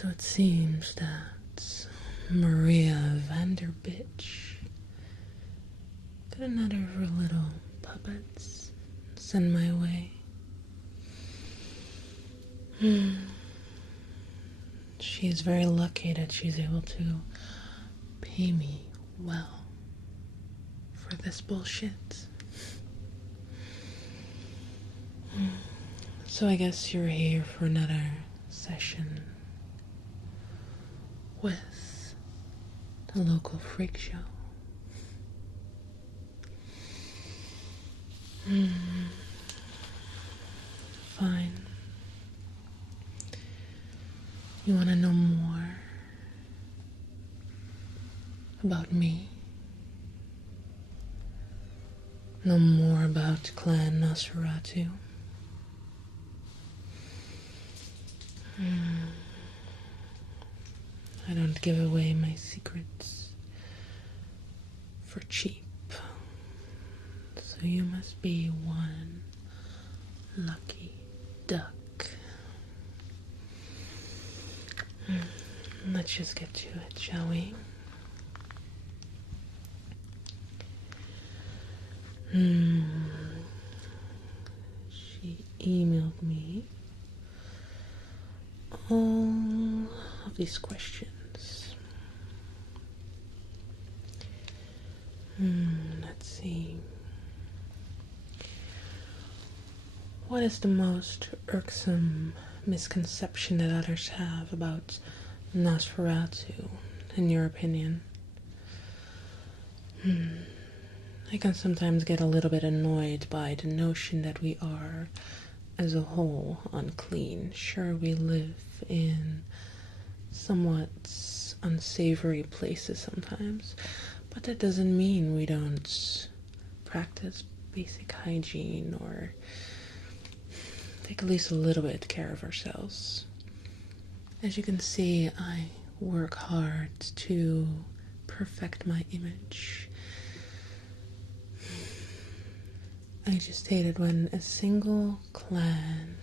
So it seems that Maria Vanderbitch got another of her little puppets sent my way. She is very lucky that she's able to pay me well for this bullshit. So I guess you're here for another session with the local freak show. Fine. You want to know more about me? Know more about Clan Nosferatu? I don't give away my secrets for cheap. So you must be one lucky duck. Let's just get to it, shall we? She emailed me all of these questions. Let's see. What is the most irksome misconception that others have about Nosferatu, in your opinion? I can sometimes get a little bit annoyed by the notion that we are, as a whole, unclean. Sure, we live in somewhat unsavory places sometimes, but that doesn't mean we don't practice basic hygiene or take at least a little bit care of ourselves. As you can see, I work hard to perfect my image. I just stated when a single clan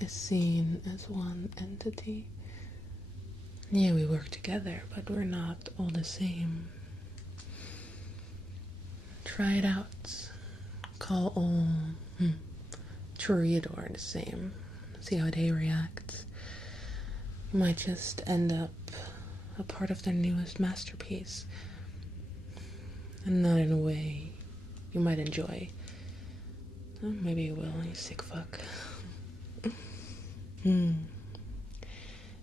is seen as one entity. Yeah, we work together, but we're not all the same. Try it out. Call all Toreador the same. See how they react. You might just end up a part of their newest masterpiece. And not in a way you might enjoy. Oh, maybe you will, you sick fuck.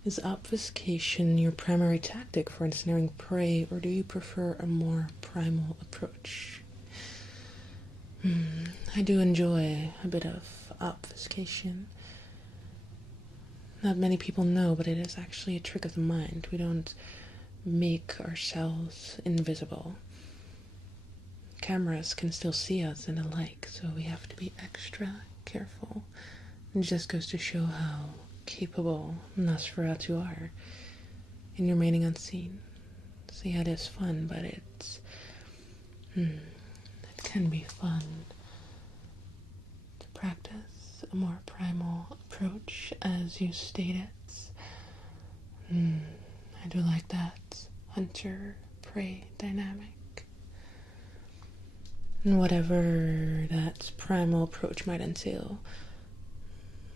Is obfuscation your primary tactic for ensnaring prey, or do you prefer a more primal approach? I do enjoy a bit of obfuscation. Not many people know, but it is actually a trick of the mind. We don't make ourselves invisible. Cameras can still see us and the like, so we have to be extra careful. It just goes to show how capable Nosferatu are in remaining unseen. So yeah, it is fun, but it can be fun to practice a more primal approach, as you stated. I do like that hunter-prey dynamic. And whatever that primal approach might entail,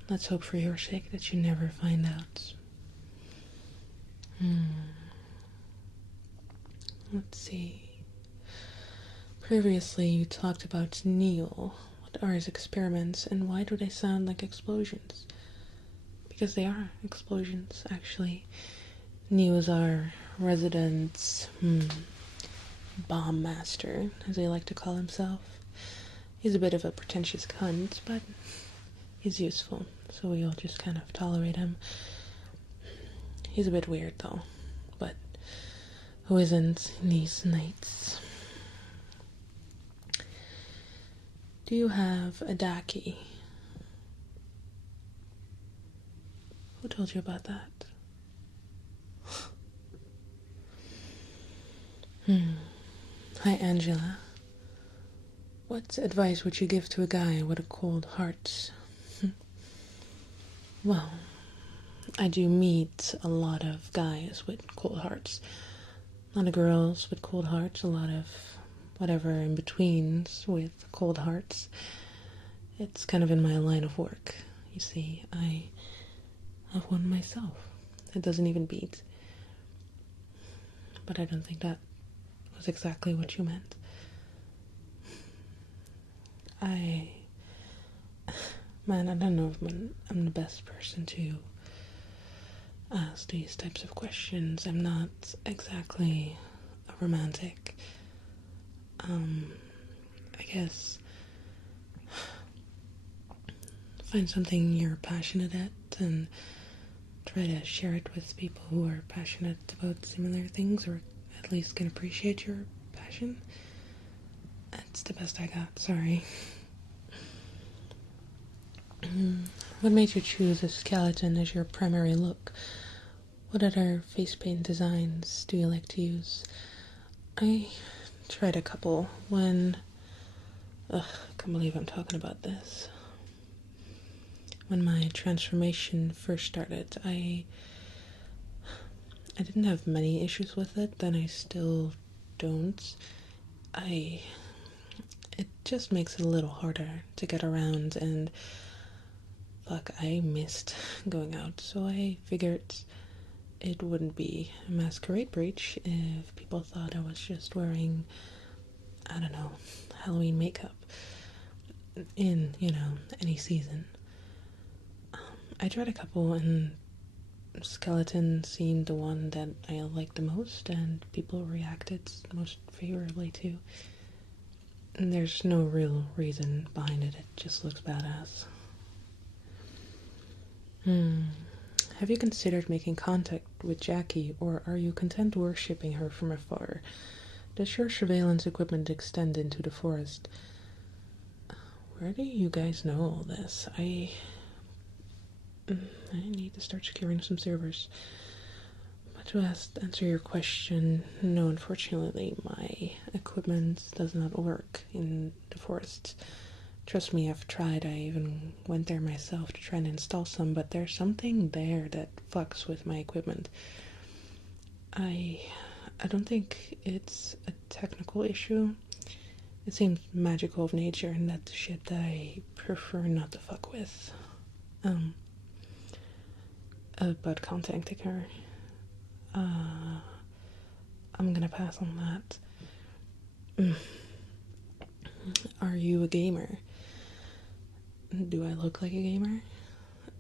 let's hope for your sake that you never find out. Let's see. Previously, you talked about Neil. What are his experiments, and why do they sound like explosions? Because they are explosions, actually. Neil is our resident bomb master, as he like to call himself. He's a bit of a pretentious cunt, but he's useful, so we all just kind of tolerate him. He's a bit weird, though, but who isn't in these nights? Do you have a Daki? Who told you about that? Hi, Angela. What advice would you give to a guy with a cold heart? Well, I do meet a lot of guys with cold hearts, a lot of girls with cold hearts, a lot of whatever in betweens with cold hearts. It's kind of in my line of work. You see, I have one myself. It doesn't even beat. But I don't think that was exactly what you meant. Man, I don't know if I'm the best person to ask these types of questions. I'm not exactly a romantic. I guess find something you're passionate at and try to share it with people who are passionate about similar things, or at least can appreciate your passion. That's the best I got, sorry. What made you choose a skeleton as your primary look? What other face paint designs do you like to use? I tried a couple when... I can't believe I'm talking about this. When my transformation first started, I didn't have many issues with it, then I still don't. It just makes it a little harder to get around, and fuck, I missed going out, so I figured it wouldn't be a masquerade breach if people thought I was just wearing, I don't know, Halloween makeup in, any season. I tried a couple, and skeleton seemed the one that I liked the most, and people reacted most favorably to. And there's no real reason behind it, it just looks badass. Have you considered making contact with Jackie, or are you content worshipping her from afar? Does your surveillance equipment extend into the forest? Where do you guys know all this? I need to start securing some servers. But to answer your question, no, unfortunately, my equipment does not work in the forest. Trust me, I've tried. I even went there myself to try and install some, but there's something there that fucks with my equipment. I don't think it's a technical issue. It seems magical of nature, and that's the shit that I prefer not to fuck with. About contacting her, I'm gonna pass on that. Are you a gamer? Do I look like a gamer?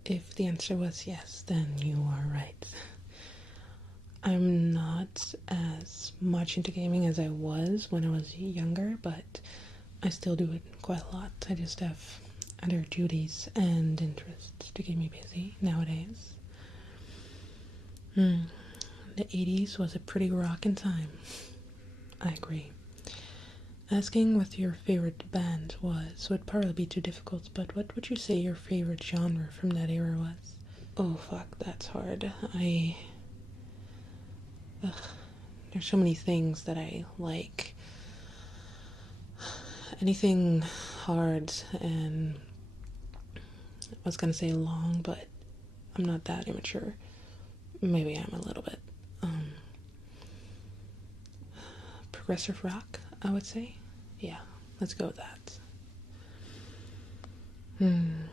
If the answer was yes, then you are right. I'm not as much into gaming as I was when I was younger, but I still do it quite a lot. I just have other duties and interests to keep me busy nowadays. The 80s was a pretty rockin' time. I agree. Asking what your favorite band was would probably be too difficult, but what would you say your favorite genre from that era was? Oh fuck, that's hard. There's so many things that I like. Anything hard and... I was gonna say long, but I'm not that immature. Maybe I'm a little bit. Progressive rock, I would say. Yeah, let's go with that. In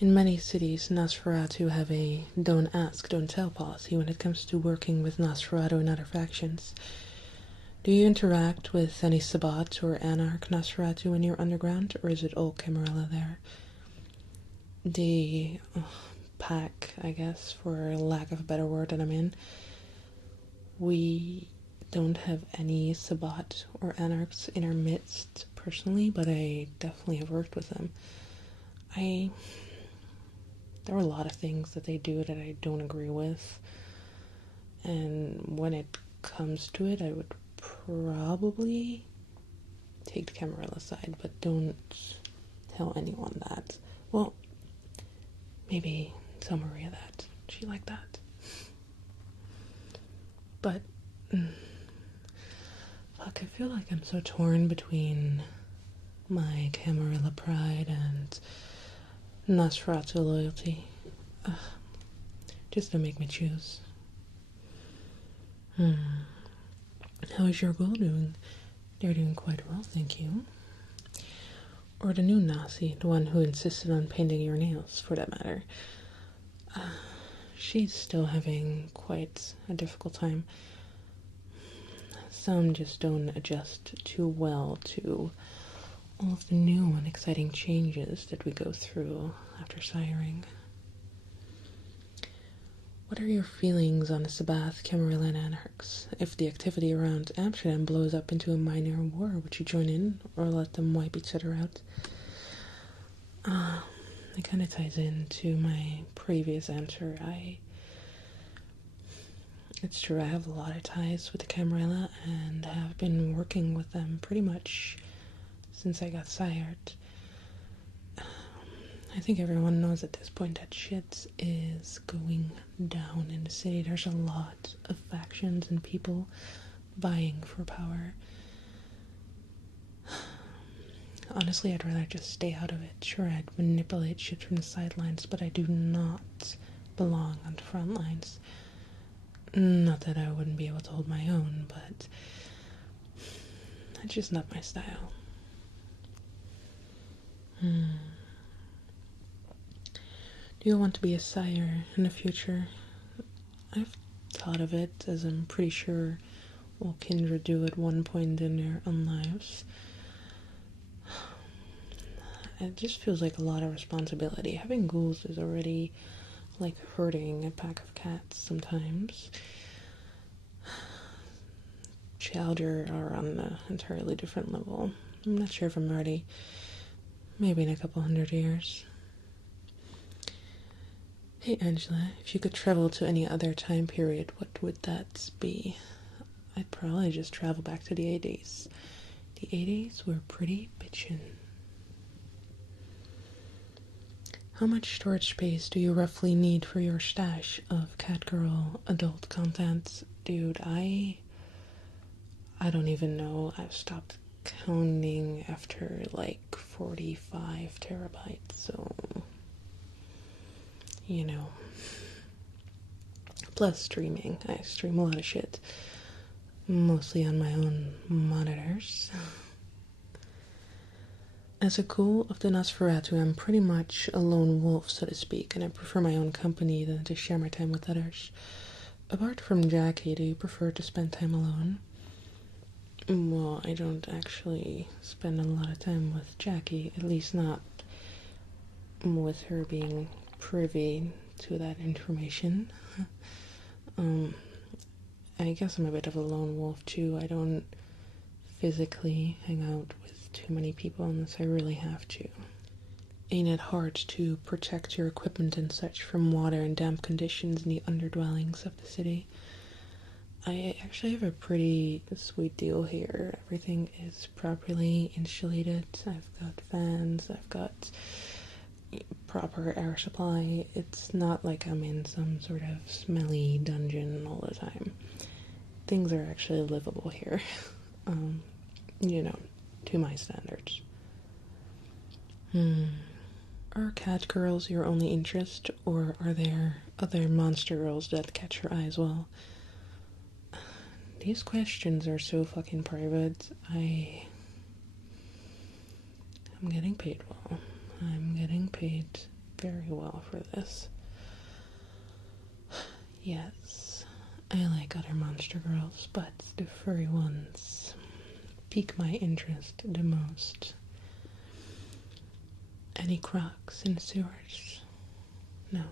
many cities, Nosferatu have a don't ask, don't tell policy when it comes to working with Nosferatu and other factions. Do you interact with any Sabbat or Anarch Nosferatu when you're underground, or is it all Camarilla there? The pack, I guess, for lack of a better word, that I'm in, we don't have any Sabbat or Anarchs in our midst personally, but I definitely have worked with them. There are a lot of things that they do that I don't agree with, and when it comes to it, I would probably take the Camarilla side, but don't tell anyone that. Well, maybe tell Maria that. She liked that. But fuck, I feel like I'm so torn between my Camarilla pride and Nosferatu loyalty. just to make me choose. How is your girl doing? They're doing quite well, thank you. Or the new Nossie, the one who insisted on painting your nails, for that matter. She's still having quite a difficult time. Some just don't adjust too well to all of the new and exciting changes that we go through after siring. What are your feelings on the Sabbath Camarilla Anarchs? If the activity around Amsterdam blows up into a minor war, would you join in or let them wipe each other out? It kind of ties into my previous answer. It's true, I have a lot of ties with the Camarilla and have been working with them pretty much since I got sired. I think everyone knows at this point that shit is going down in the city. There's a lot of factions and people vying for power. Honestly, I'd rather just stay out of it. Sure, I'd manipulate shit from the sidelines, but I do not belong on the front lines. Not that I wouldn't be able to hold my own, but it's just not my style. Do you want to be a sire in the future? I've thought of it, as I'm pretty sure all kindred do at one point in their own lives. It just feels like a lot of responsibility. Having ghouls is already like herding a pack of cats sometimes. Chowder are on an entirely different level. I'm not sure if I'm ready. Maybe in a couple 100 years. Hey Angela, if you could travel to any other time period, what would that be? I'd probably just travel back to the 80s. The 80s were pretty bitchin'. How much storage space do you roughly need for your stash of catgirl adult content? Dude, I don't even know. I've stopped counting after like 45 terabytes, so you know. Plus streaming. I stream a lot of shit. Mostly on my own monitors. As a ghoul of the Nosferatu, I'm pretty much a lone wolf, so to speak, and I prefer my own company than to share my time with others. Apart from Jackie, do you prefer to spend time alone? Well, I don't actually spend a lot of time with Jackie, at least not with her being privy to that information. I guess I'm a bit of a lone wolf too. I don't physically hang out with too many people unless I really have to. Ain't it hard to protect your equipment and such from water and damp conditions in the underdwellings of the city? I actually have a pretty sweet deal here. Everything is properly insulated. I've got fans, I've got proper air supply. It's not like I'm in some sort of smelly dungeon all the time. Things are actually livable here. You know, to my standards. Are cat girls your only interest, or are there other monster girls that catch your eye as well? These questions are so fucking private. I'm getting paid well. I'm getting paid very well for this. Yes, I like other monster girls, but the furry ones pique my interest the most. Any crocs in the sewers? No,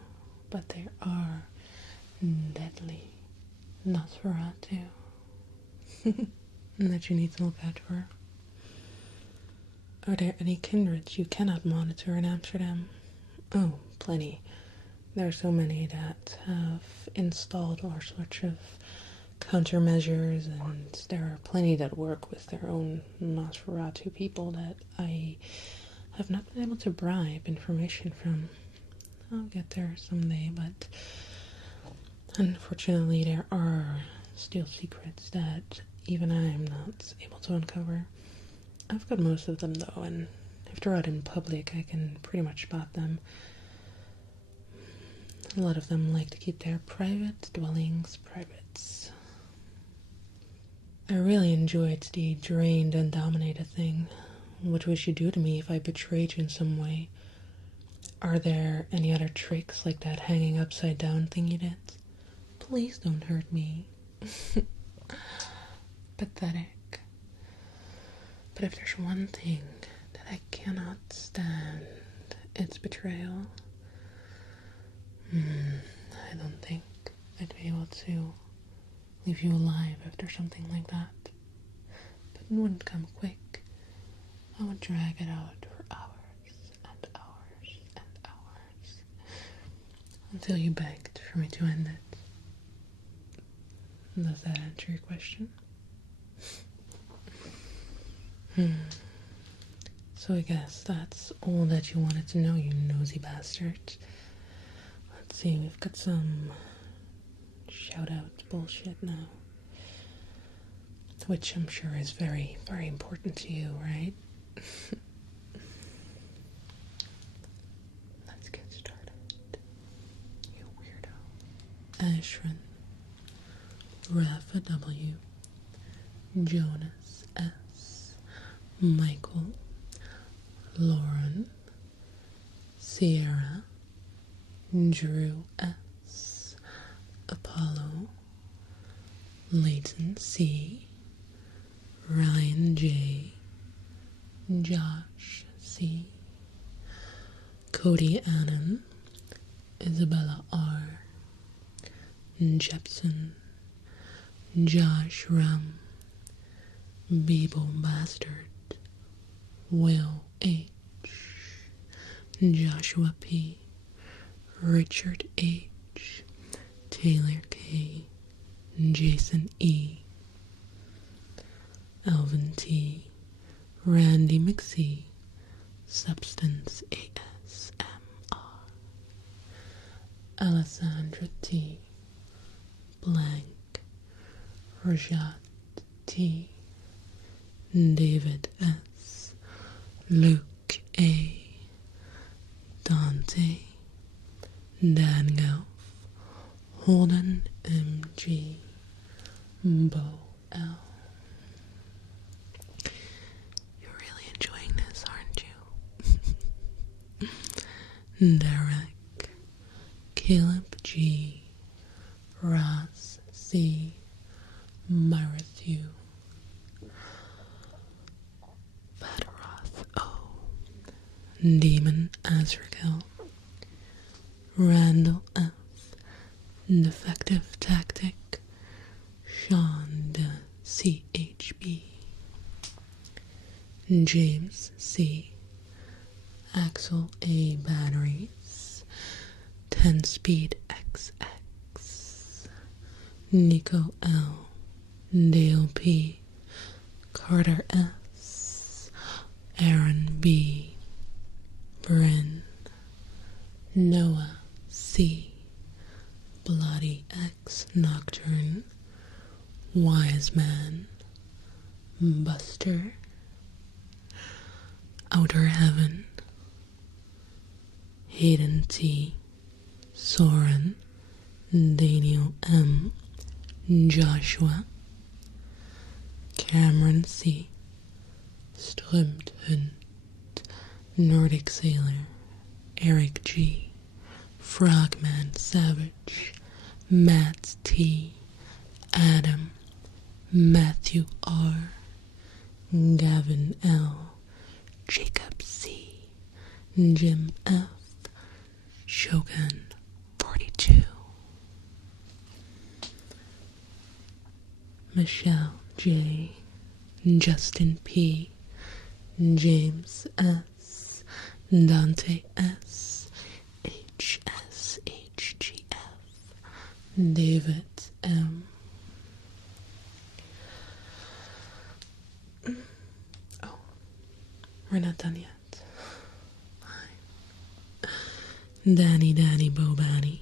but there are deadly Nosferatu that you need to look out for. Are there any kindreds you cannot monitor in Amsterdam? Oh, plenty. There are so many that have installed all sorts of countermeasures, and there are plenty that work with their own Nosferatu people that I have not been able to bribe information from. I'll get there someday, but unfortunately there are still secrets that even I am not able to uncover. I've got most of them though, and if they're out in public I can pretty much spot them. A lot of them like to keep their private dwellings privates. I really enjoyed the drained and dominated thing. What would you do to me if I betrayed you in some way? Are there any other tricks like that hanging upside down thing you did? Please don't hurt me. Pathetic. But if there's one thing that I cannot stand, it's betrayal. I don't think I'd be able to leave you alive after something like that. But it wouldn't come quick. I would drag it out for hours and hours and hours until you begged for me to end it. Does that answer your question? So I guess that's all that you wanted to know, you nosy bastard. Let's see, we've got some shout-out bullshit now. Which I'm sure is very, very important to you, right? Let's get started. You weirdo. Ashrin, Rafa W, Jonas S, Michael, Lauren, Sierra, Drew S, Apollo, Leighton C, Ryan J, Josh C, Cody Annan, Isabella R, Jepson, Josh Ram, Beeble Bastard, Will H, Joshua P, Richard H, Taylor K, Jason E, Alvin T, Randy McC, Substance ASMR, Alessandra T, Blank, Rajat T, David S, Luke A, Dante, Dango, Holden MG, Bo L. You're really enjoying this, aren't you? Derek, Caleb G, Ross C, Marithu, Vadaroth O, Demon Azrael, Randall F, Defective Tactic, Sean de CHB, James C, Axel A Batteries, 10 Speed XX, Nico L, Dale P, Carter S, Aaron B, Bryn, Noah C, Bloody X Nocturne, Wise Man, Buster, Outer Heaven, Hayden T, Soren, Daniel M, Joshua, Cameron C, Strömthund, Nordic Sailor, Eric G, Frogman Savage, Matt T, Adam, Matthew R, Gavin L, Jacob C, Jim F, Shogun 42, Michelle J, Justin P, James S, Dante S, HSHGF, David M. Oh, we're not done yet. Fine. Danny Bobani,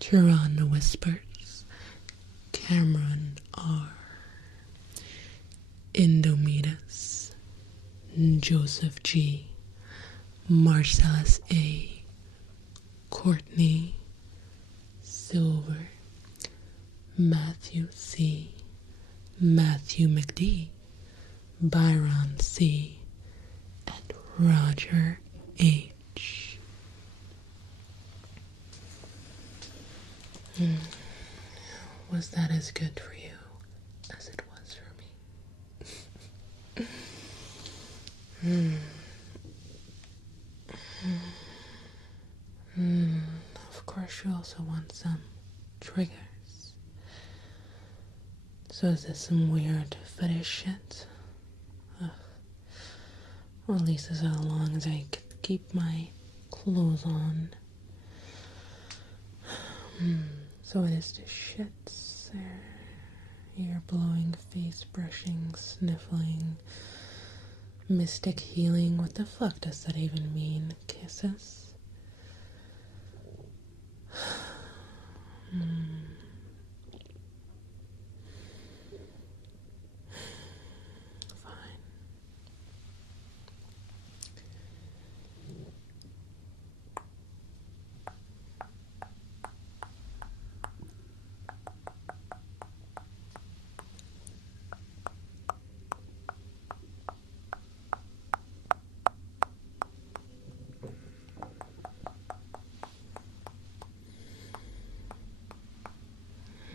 Turan the Whispers, Cameron R, Indomitus, Joseph G, Marcellus A, Courtney, Silver, Matthew C., Matthew McD., Byron C., and Roger H. Was that as good for you as it was for me? Of course, you also want some triggers. So is this some weird fetish shit? Ugh. Well, at least as long as I could keep my clothes on. So it is the shits, ear blowing, face brushing, sniffling, mystic healing. What the fuck does that even mean? Kisses? Fine.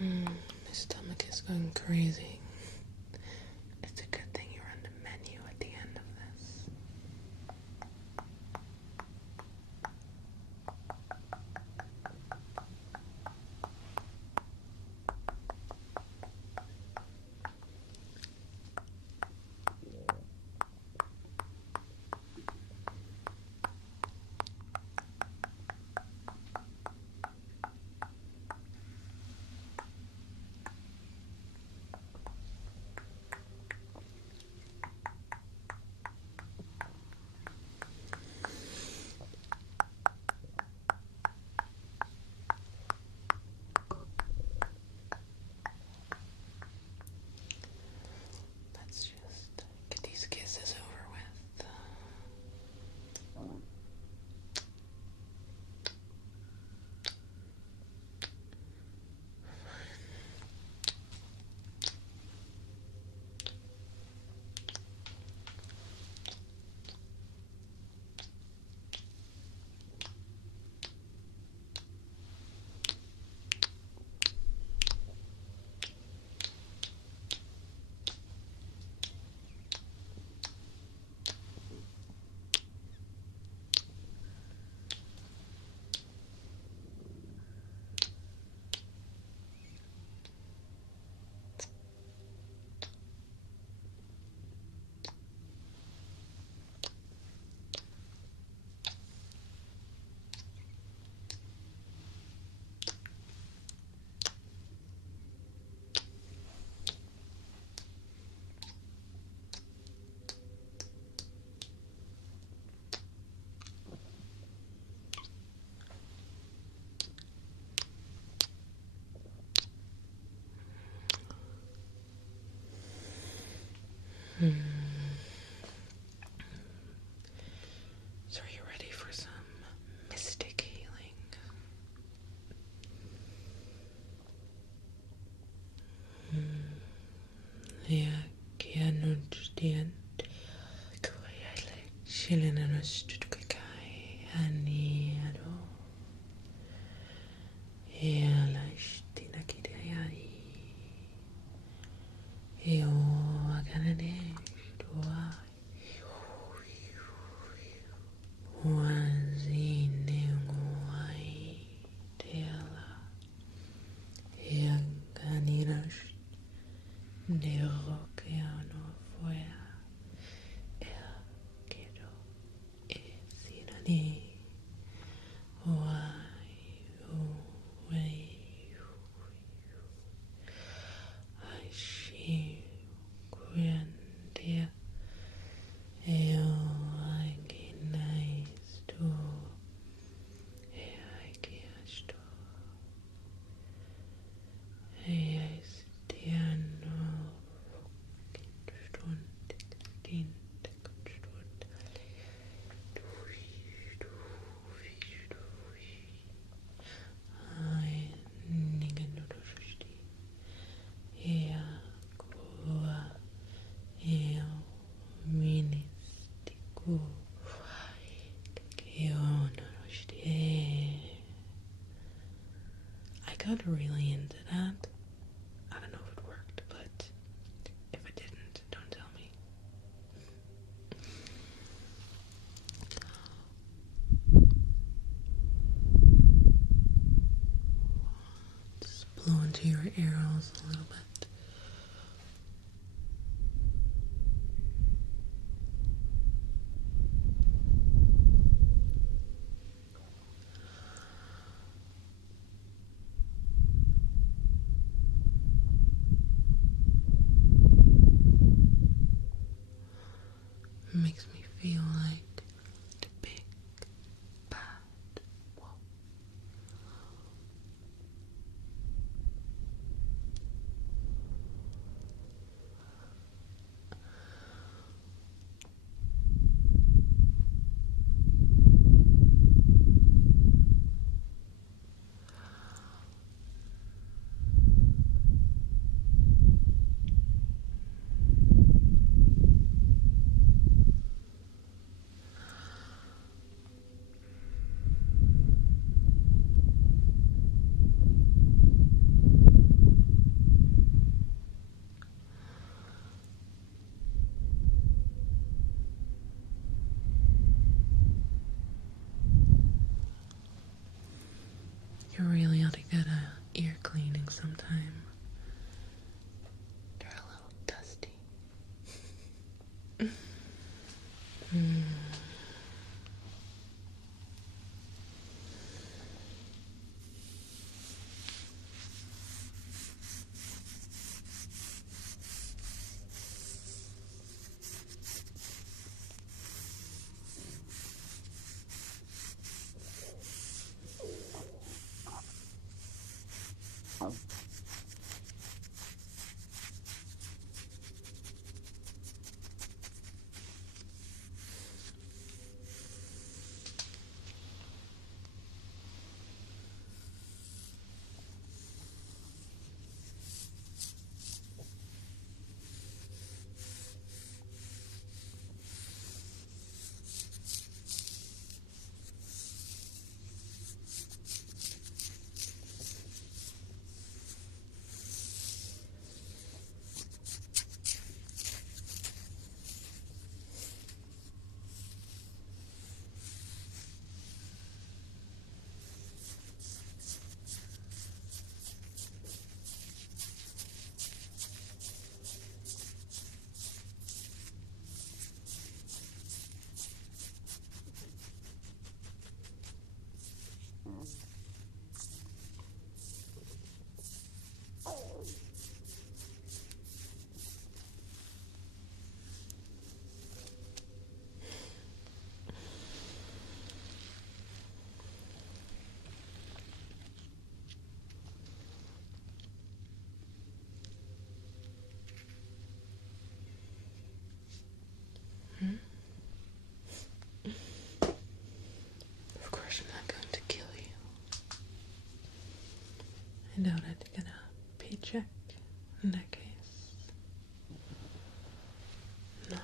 My stomach is going crazy. It's a good thing you're on the menu at the end of this. I got really into that. I don't know if it worked, but if it didn't, don't tell me. Just blow into your arrows a little bit. It makes me feel like the big bad wolf. You really ought to get a ear cleaning sometime. They're a little dusty. Of course, I'm not going to kill you. I doubt I'd get a paycheck in that case. No.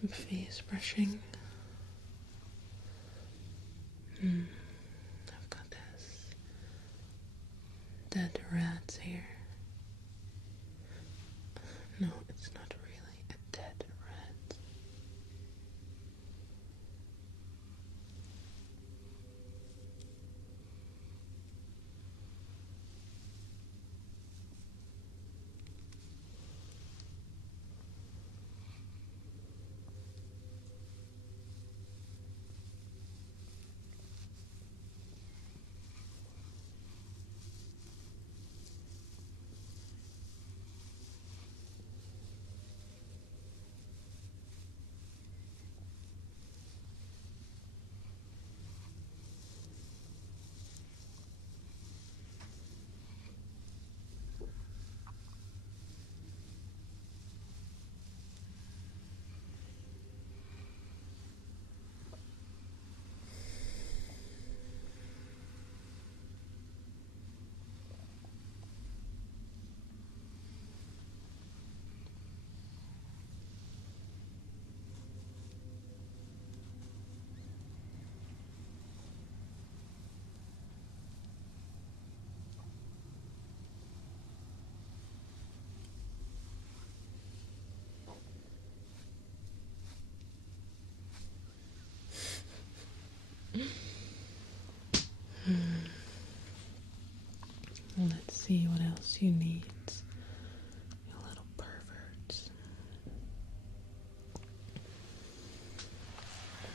some face brushing. I've got this dead rat's hair. No, it's not really a dead rat. Let's see what else you need, you little perverts.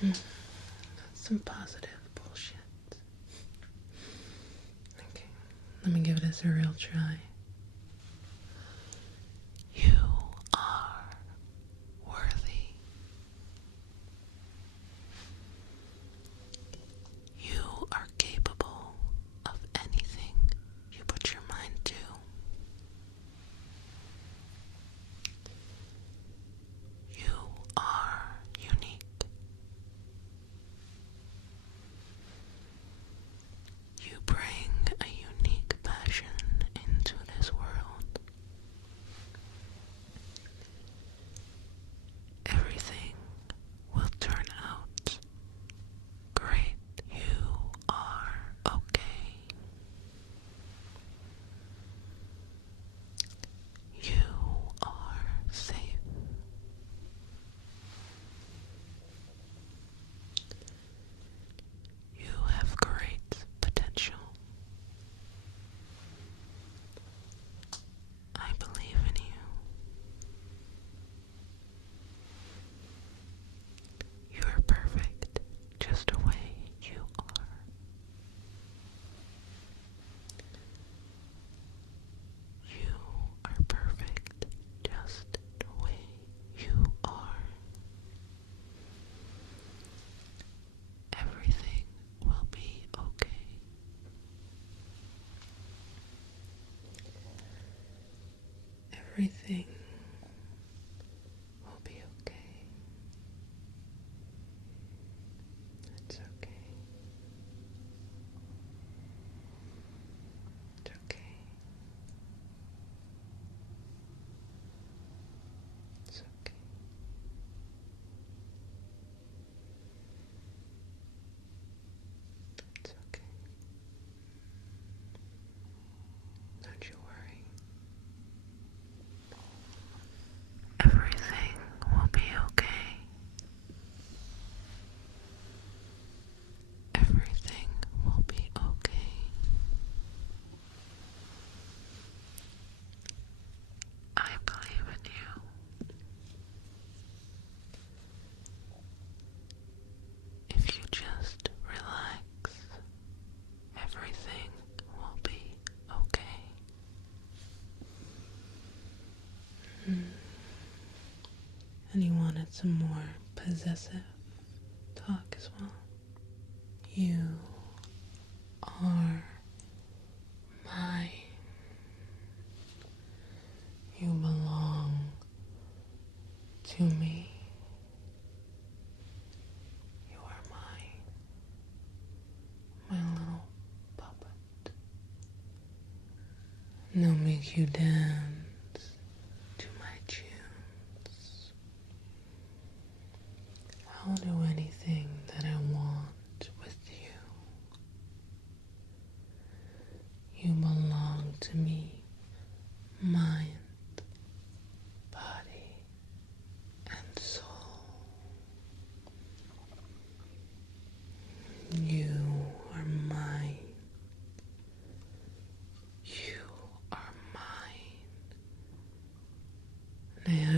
That's some positive bullshit. Okay, let me give this a real try. You are worthy. You are capable of anything you put your mind to. You are unique. You bring a unique passion into this world. Everything will turn out great. You are okay. You are safe. You have great potential. I believe in you. You are perfect just the way you are. You are perfect just the way you are. Everything will be okay. Everything will be okay. It's okay. It's okay. It's okay. It's okay. Don't you worry. Everything will be okay. Everything will be okay. I believe in you. If you just relax, everything will be okay. And you wanted some more possessive talk as well. You are mine. You belong to me. You are mine. My little puppet. And I'll make you dance to my tunes.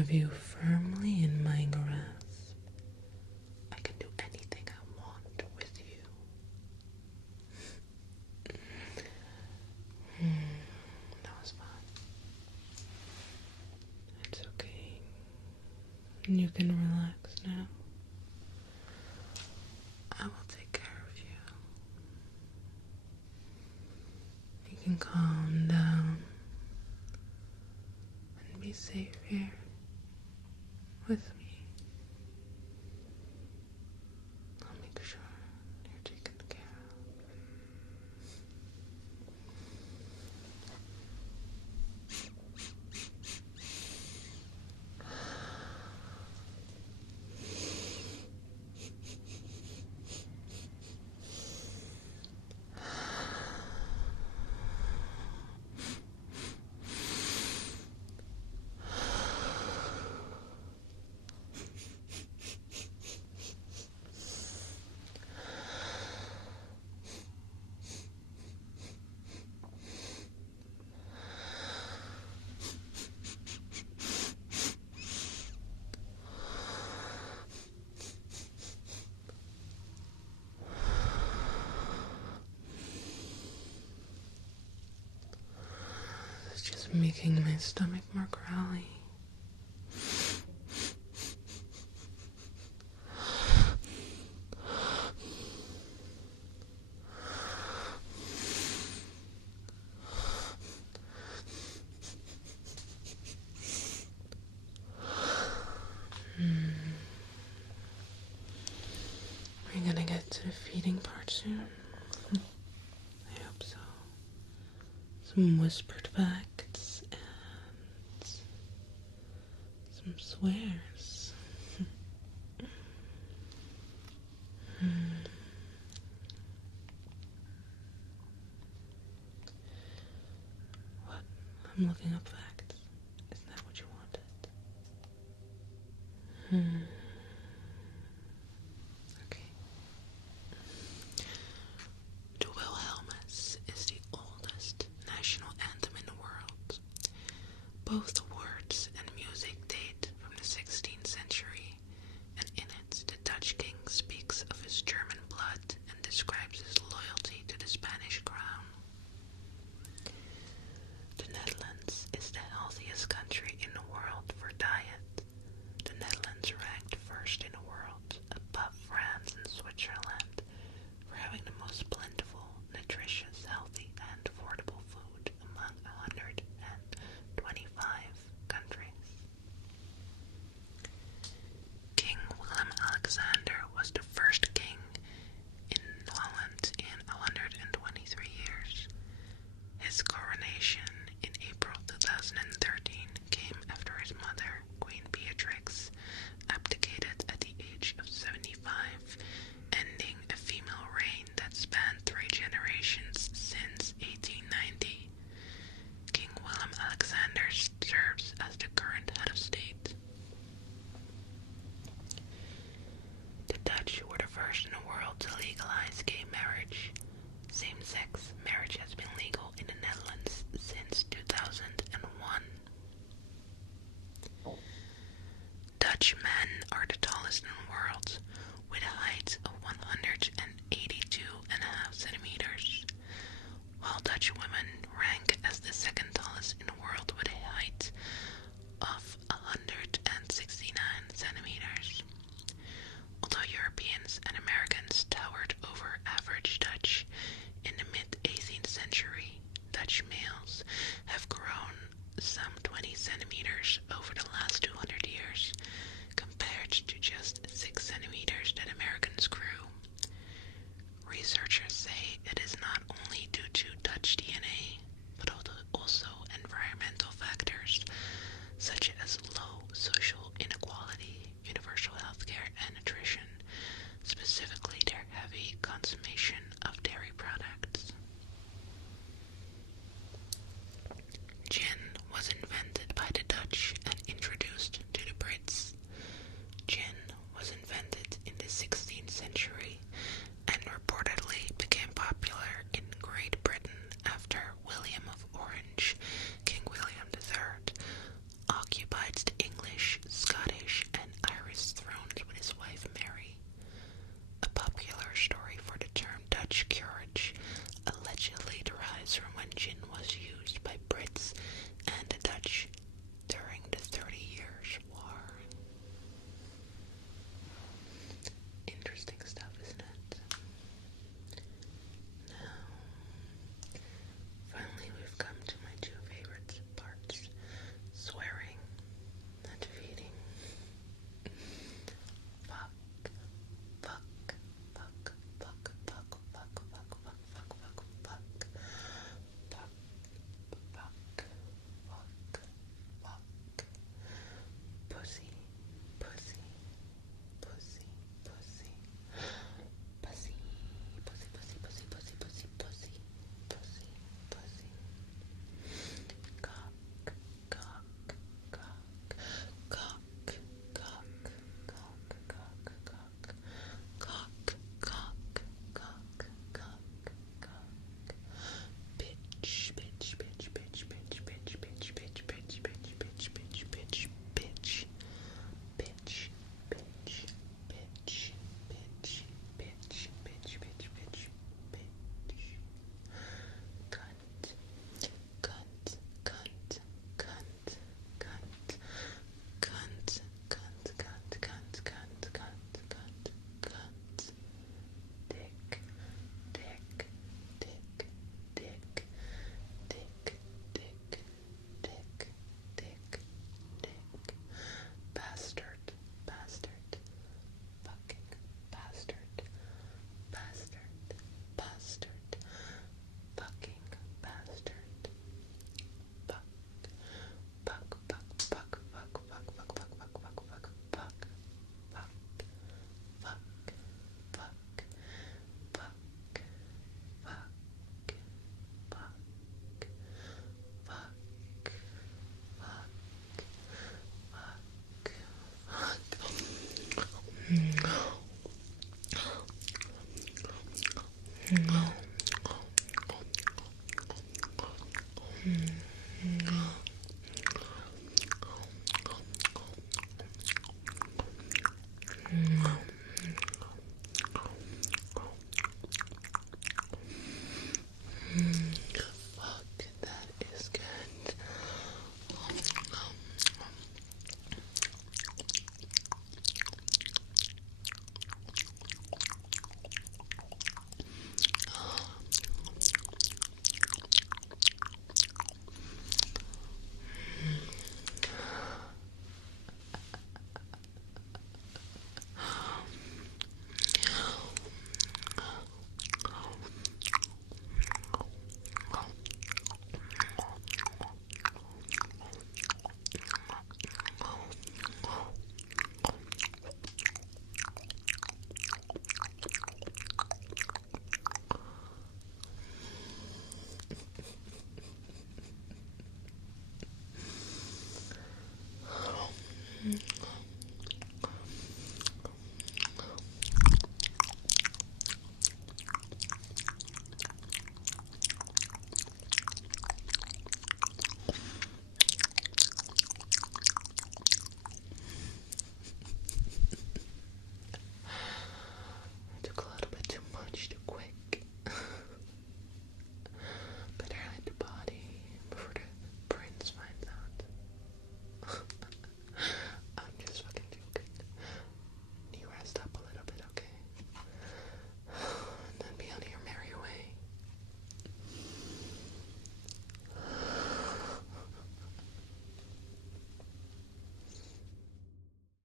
have you firmly in my grasp. I can do anything I want with you. That was fun. It's okay. You can relax now. I will take care of you. You can calm down and be safe here with me. I'll make sure you're taken care of. It's just making my stomach more growly. We're gonna get to the feeding part soon. I hope so. Some whispered facts and some swears. What? I'm looking up facts. Isn't that what you wanted? Okay. Du Wilhelmus is the oldest national anthem in the world. Both the words and music date from the 16th century, and in it the Dutch king speaks of his German blood and describes his loyalty to the Spanish crown. The Netherlands is the healthiest country in the world for diet. The Netherlands ranked first in the world, above France and Switzerland, for having the most plentiful, nutritious, healthy, and affordable food among 125 countries. King Willem Alexander was the first king in Holland in 123 years. His coronation in April 2013 came after his mother, Queen Beatrix, abdicated at the age of 75, ending a female reign that spanned 3 generations since 1890. King Willem Alexander serves as the current head of state. The Dutch were the first in the world to legalize gay marriage. Same-sex marriage has been legal in the Netherlands since 2001. Dutch men are the tallest in the world, with a height of 182.5 centimeters, while Dutch women rank as the second tallest in the world with a height of 169 centimeters. Although Europeans and Americans towered over average Dutch in the mid-18th century, Dutch males have grown some 20 centimeters over the last 200 years, compared to just 6 centimeters that Americans grew. Researchers say it is not only due to Dutch DNA, but also environmental factors such as low social inequality, universal healthcare, and nutrition, specifically their heavy consumption of dairy products. Gin was invented by the Dutch and introduced to the Brits. Gin was invented in the 16th century and reportedly became popular in Great Britain after William of Orange, King William III, occupied